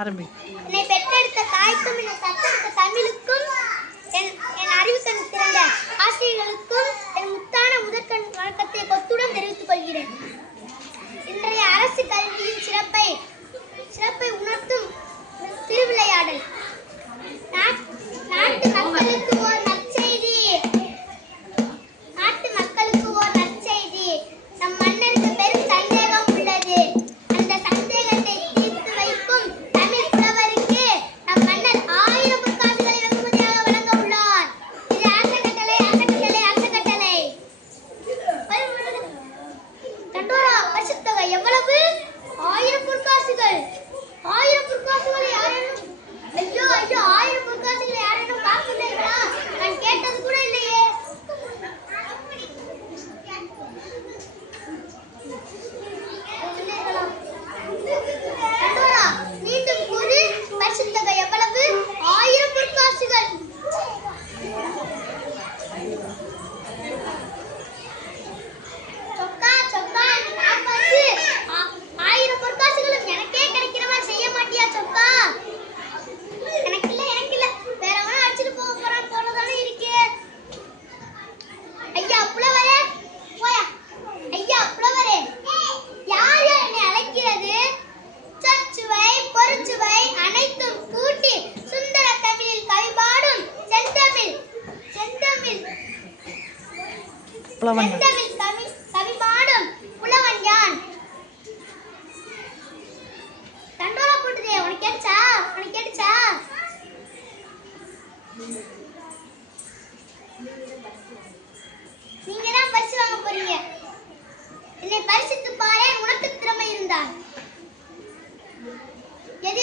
ஆரம்பி. என்னை பெற்றெடுத்த தாய்க்கும் என்னை தத்தெடுத்த தமிழுக்கும் என் அறிவுக்கண் திறந்த ஆசிரியர்களுக்கும் என் முத்தான முதற்கண் வணக்கத்தை கொத்துடன் தெரிவித்துக் கொள்கிறேன். இன்றைய அரசு கல்வியின் சிறப்பை உணர்த்தும் திருவிளையாடல். நாட்டு மக்களுக்கு ஓர் நற்செய்தி. நம் மன்னருக்கு பெரும் சந்தேகம் உள்ளது. அந்த சந்தேகத்தை தீர்த்து வைக்கும் தமிழ் புலவருக்கு நம் மன்னர் 1000 பொற்காசுகளை வெகுமதியாக வழங்க உள்ளார். இது அரசக்கட்டளை. தண்டோரா பரிசுத்தொகை எவ்வளவு? 1000 பொற்காசுகள். 1000 பொற்காசுகளை யாரேனும் ஐயோ 1000 பொற்காசுகளை யாரேனும் பார்க்கலையா? நான் கேட்டது கூட இல்லையே. தண்டோரா மீண்டும் கூறு. பரிசுத்தொகை எவ்வளவு? 1000 பொற்காசுகள். சொக்கா நான் வந்து 1000 பொற்காசுகளும் எனக்கே கிடைக்கிற மாதிரி செய்ய மாட்டியா சொக்கா? எனக்கு இல்ல வேற எவனா அடிச்சிட்டு போறான் போலதானே இருக்கே. ஐயா புலவரே போயா. ஐயா புலவரே, யார் என்னை அழைக்கிறது? சொற்சுவை பொருட்சுவை அனைத்தும் கூட்டி சுந்தர தமிழில் கவிபாடும் செந்தமிழ் கவிபாடும் புலவன் யான். தண்டோரா போட்டுதே, உனக்கு கேட்டுச்சா? நீங்க தான் பரிசு வாங்க போறீங்க. என்னை பரிசுத்து பாரேன் உனக்கு திறமை இருந்தால். எது